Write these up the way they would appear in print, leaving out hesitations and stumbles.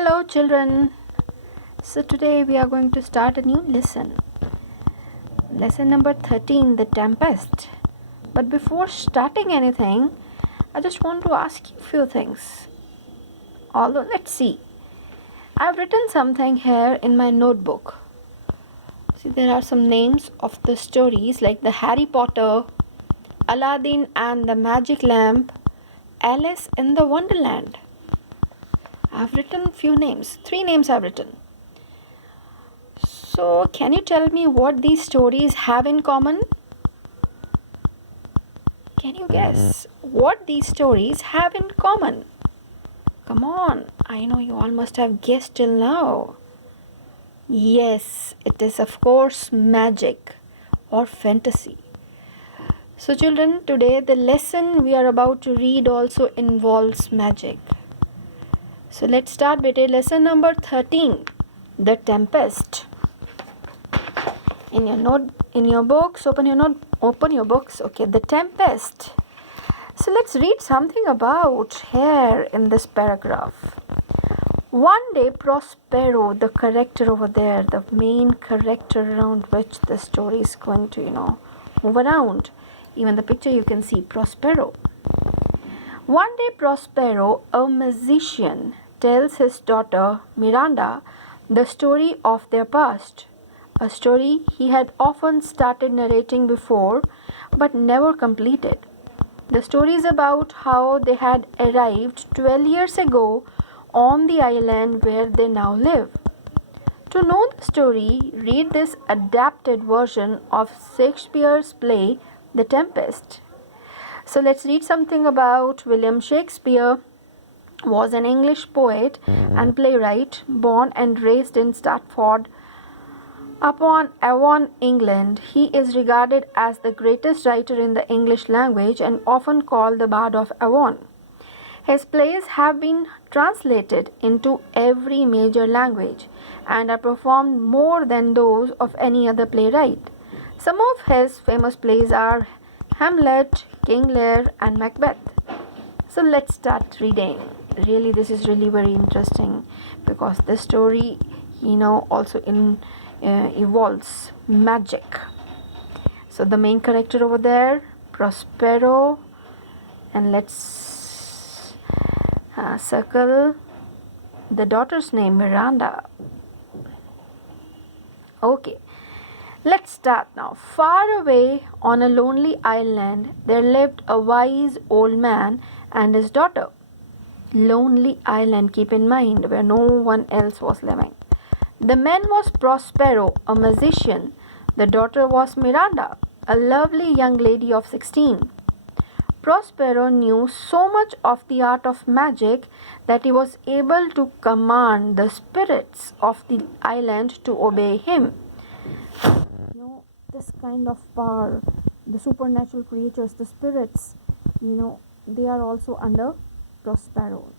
Hello, children. So, today we are going to start a new lesson. Lesson number 13, The Tempest. But before starting anything, I just want to ask you a few things. Although, let's see. I've written something here in my notebook. See, there are some names of the stories like the Harry Potter, Aladdin and the Magic Lamp, Alice in the Wonderland. I've written few names. 3 names I've written. So, can you tell me what these stories have in common? Can you guess what these stories have in common? Come on, I know you all must have guessed till now. Yes, it is of course magic or fantasy. So, children, today the lesson we are about to read also involves magic. So, let's start with lesson number 13, The Tempest. In your books, open your books. Okay, The Tempest. So let's read something about here in this paragraph. One day Prospero, the character over there, the main character around which the story is going to move around. Even the picture you can see Prospero. One day Prospero, a musician, tells his daughter Miranda the story of their past. A story he had often started narrating before but never completed. The story is about how they had arrived 12 years ago on the island where they now live. To know the story, read this adapted version of Shakespeare's play The Tempest. So let's read something about William Shakespeare. Was an English poet and playwright born and raised in Stratford upon Avon, England. He is regarded as the greatest writer in the English language and often called the Bard of Avon. His plays have been translated into every major language and are performed more than those of any other playwright. Some of his famous plays are Hamlet, King Lear, and Macbeth. So let's start reading. Really, this is really very interesting because this story, also evolves magic. So the main character over there, Prospero, and let's circle the daughter's name, Miranda. Okay, let's start now. Far away on a lonely island, there lived a wise old man and his daughter. Lonely island, keep in mind, where no one else was living. The man was Prospero, a musician. The daughter was Miranda, a lovely young lady of 16. Prospero knew so much of the art of magic that he was able to command the spirits of the island to obey him. This kind of power, the supernatural creatures, the spirits, they are also under Prospero.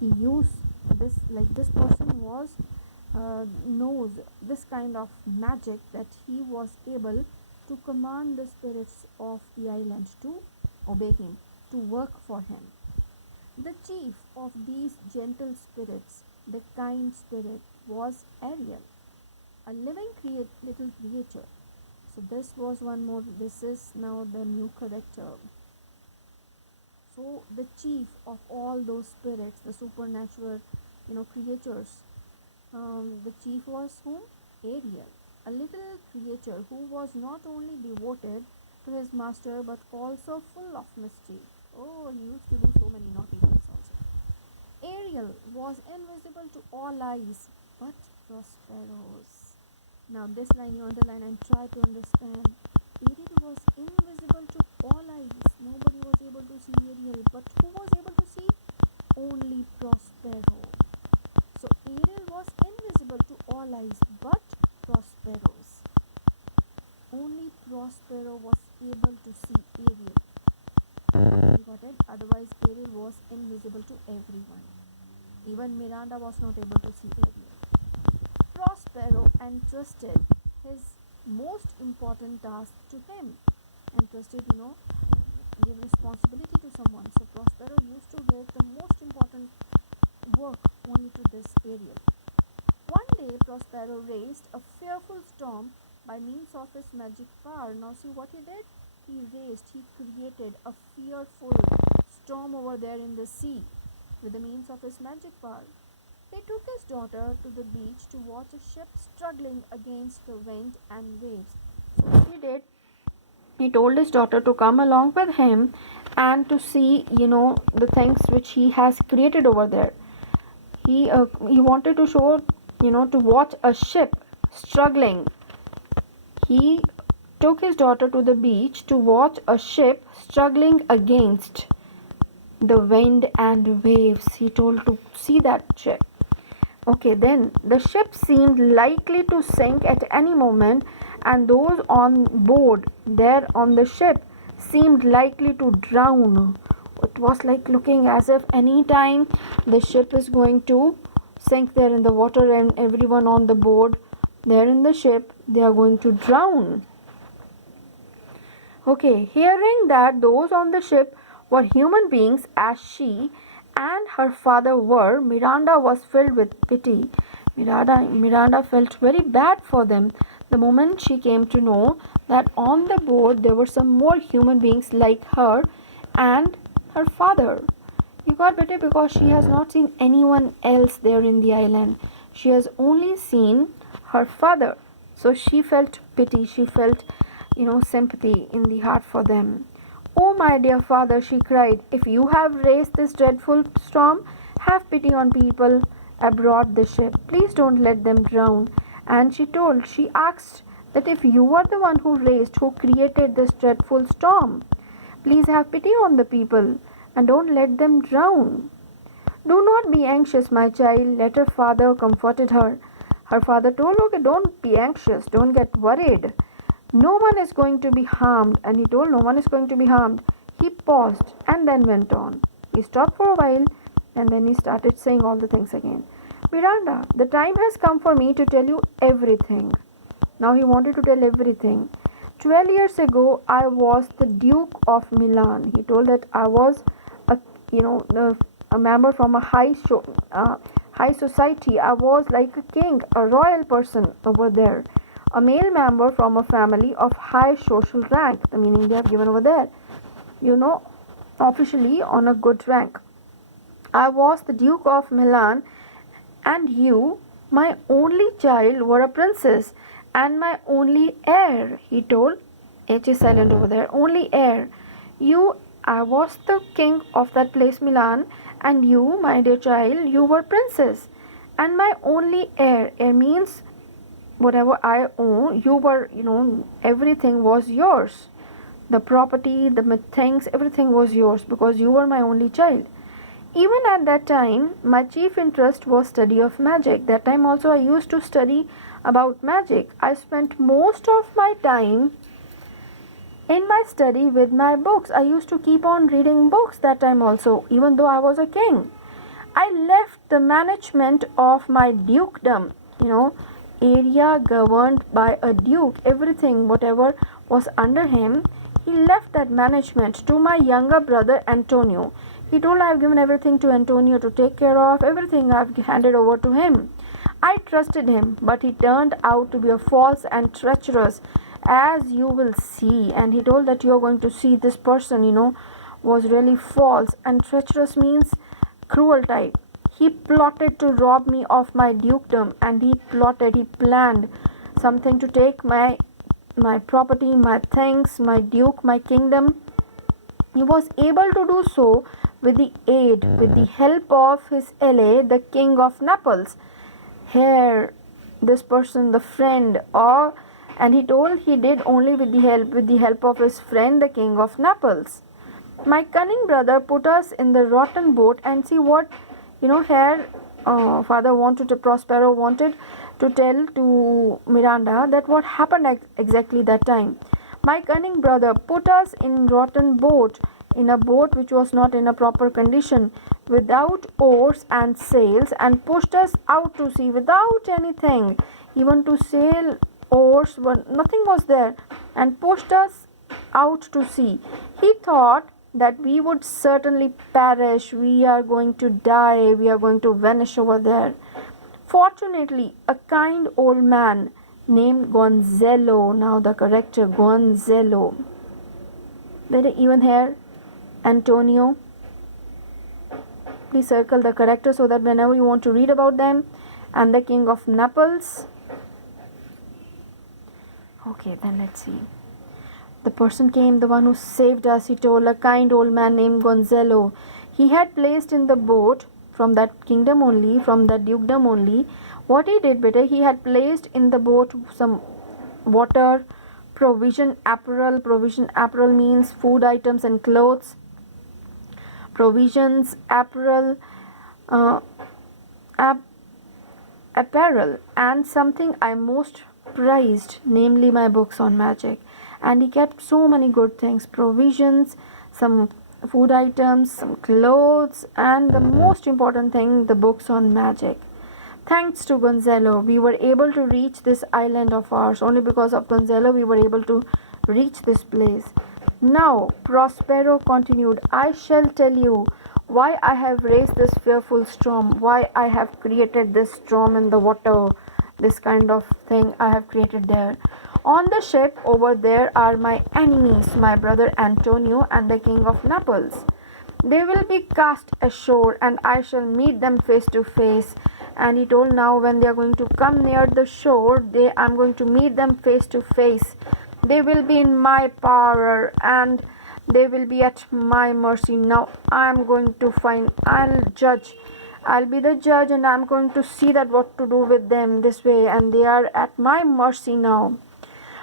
He used this person knows this kind of magic that he was able to command the spirits of the island to obey him, to work for him. The chief of these gentle spirits, the kind spirit, was Ariel, a living little creature. So this was one more. This is now the new character. So the chief of all those spirits, the supernatural, creatures, the chief was whom? Ariel, a little creature who was not only devoted to his master but also full of mischief. Oh, he used to do so many naughty things also. Ariel was invisible to all eyes but Prospero's. Now this line you underline and try to understand. Ariel was invisible to all eyes. Nobody was able to see Ariel, but who was able to see? Only Prospero. So Ariel was invisible to all eyes but Prospero's. Only Prospero was able to see Ariel. You got it? Otherwise Ariel was invisible to everyone. Even Miranda was not able to see Ariel. Prospero entrusted his most important task to him. Entrusted, give responsibility to someone. So Prospero used to give the most important work only to this period. One day, Prospero raised a fearful storm by means of his magic power. Now, see what he did? He created a fearful storm over there in the sea with the means of his magic power. He took his daughter to the beach to watch a ship struggling against the wind and waves. So, what he did, he told his daughter to come along with him and to see, the things which he has created over there. He wanted to show, to watch a ship struggling. He took his daughter to the beach to watch a ship struggling against the wind and waves. He told to see that ship. Okay, then the ship seemed likely to sink at any moment, and those on board there on the ship seemed likely to drown. It was like looking as if any time the ship is going to sink there in the water, and everyone on the board there in the ship, they are going to drown. Okay, hearing that those on the ship were human beings as she and her father were, Miranda was filled with pity. Miranda felt very bad for them the moment she came to know that on the board there were some more human beings like her and her father. You got better because she has not seen anyone else there in the island. She has only seen her father. So she felt pity. She felt, sympathy in the heart for them. Oh, my dear father, she cried, if you have raised this dreadful storm, have pity on people aboard the ship. Please don't let them drown. And she asked that if you are the one who created this dreadful storm, please have pity on the people and don't let them drown. Do not be anxious, my child, let her father comforted her. Her father told her, okay, don't be anxious, don't get worried. No one is going to be harmed. And he told no one is going to be harmed. He paused and then went on. He stopped for a while and then he started saying all the things again. Miranda, the time has come for me to tell you everything. Now he wanted to tell everything. 12 years ago, I was the Duke of Milan. He told that I was a member from a high society. I was like a king, a royal person over there. A male member from a family of high social rank, the meaning they have given over there, officially on a good rank. I was the Duke of Milan, and you, my only child, were a princess, and my only heir, he told. H is silent over there. Only heir. I was the king of that place, Milan, and you, my dear child, you were princess, and my only heir. Heir means whatever I own, you were, everything was yours. The property, the things, everything was yours because you were my only child. Even at that time, my chief interest was study of magic. That time also I used to study about magic. I spent most of my time in my study with my books. I used to keep on reading books that time also, even though I was a king. I left the management of my dukedom, area governed by a duke, everything, whatever was under him, he left that management to my younger brother Antonio. He told, I have given everything to Antonio to take care of, everything I have handed over to him. I trusted him, but he turned out to be a false and treacherous, as you will see. And he told that you are going to see this person, was really false, and treacherous means cruel type. He plotted to rob me of my dukedom, and he planned something to take my property, my things, my duke, my kingdom. He was able to do so with the help of his ally, the king of Naples. Here, this person, the friend, and he told he did only with the help of his friend, the king of Naples. My cunning brother put us in the rotten boat, and see what, here father wanted to, Prospero wanted to tell to Miranda that what happened exactly that time. My cunning brother put us in rotten boat, in a boat which was not in a proper condition, without oars and sails, and pushed us out to sea without anything, even to sail, nothing was there, and pushed us out to sea. He thought that we would certainly perish, we are going to die, we are going to vanish over there. Fortunately, a kind old man named Gonzalo, now the character Gonzalo, very even here, Antonio, please circle the character so that whenever you want to read about them, and the king of Naples. Okay, then let's see. The person came, the one who saved us, he told, a kind old man named Gonzalo. He had placed in the boat from that kingdom only, from that dukedom only. What he did, better, he had placed in the boat some water, provision apparel. Provision apparel means food items and clothes. Provisions, apparel, apparel, and something I most prized, namely my books on magic. And he kept so many good things, provisions, some food items, some clothes, and the most important thing, the books on magic. Thanks to Gonzalo, we were able to reach this island of ours. Only because of Gonzalo, we were able to reach this place. Now, Prospero continued, I shall tell you why I have raised this fearful storm, why I have created this storm in the water, this kind of thing I have created there. On the ship over there are my enemies, my brother Antonio and the king of Naples. They will be cast ashore and I shall meet them face to face. And he told, now when they are going to come near the shore, I'm going to meet them face to face. They will be in my power and they will be at my mercy. Now I'll be the judge and I'm going to see that what to do with them this way, and they are at my mercy now.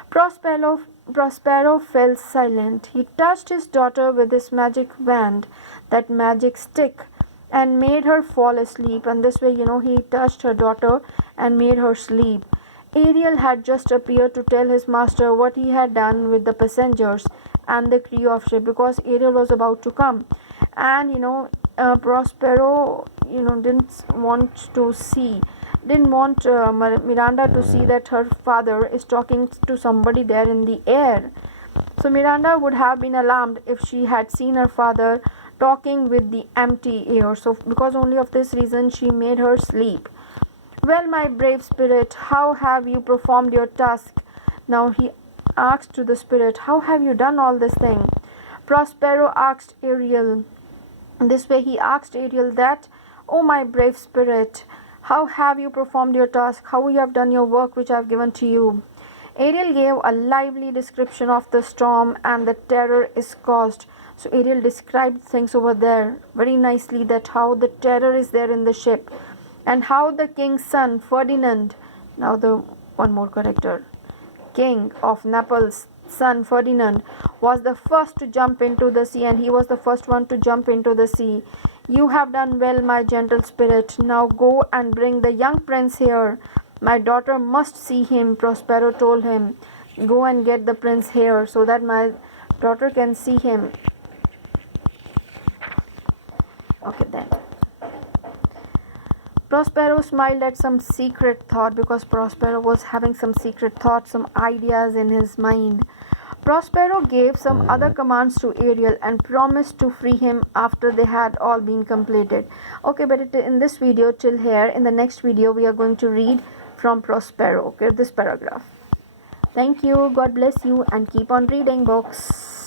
Prospero fell silent. He touched his daughter with his magic wand, that magic stick, and made her fall asleep. And this way, he touched her daughter and made her sleep. Ariel had just appeared to tell his master what he had done with the passengers and the crew of ship, because Ariel was about to come. And Prospero didn't want Miranda to see that her father is talking to somebody there in the air. So Miranda would have been alarmed if she had seen her father talking with the empty air. So because only of this reason she made her sleep. Well, my brave spirit, how have you performed your task? Now he asked to the spirit, how have you done all this thing? Prospero asked Ariel. This way he asked Ariel that, oh my brave spirit, how have you performed your task? How you have done your work which I have given to you? Ariel gave a lively description of the storm and the terror is caused. So Ariel described things over there very nicely, that how the terror is there in the ship, and how the king's son Ferdinand, now the one more character, king of Naples' son Ferdinand, was the first to jump into the sea, and he was the first one to jump into the sea. You have done well, my gentle spirit. Now go and bring the young prince here. My daughter must see him. Prospero told him, go and get the prince here so that my daughter can see him. Okay then. Prospero smiled at some secret thought, because Prospero was having some secret thoughts, some ideas in his mind. Prospero gave some other commands to Ariel and promised to free him after they had all been completed. Okay, but in this video till here, in the next video we are going to read from Prospero, okay, this paragraph. Thank you, God bless you, and keep on reading books.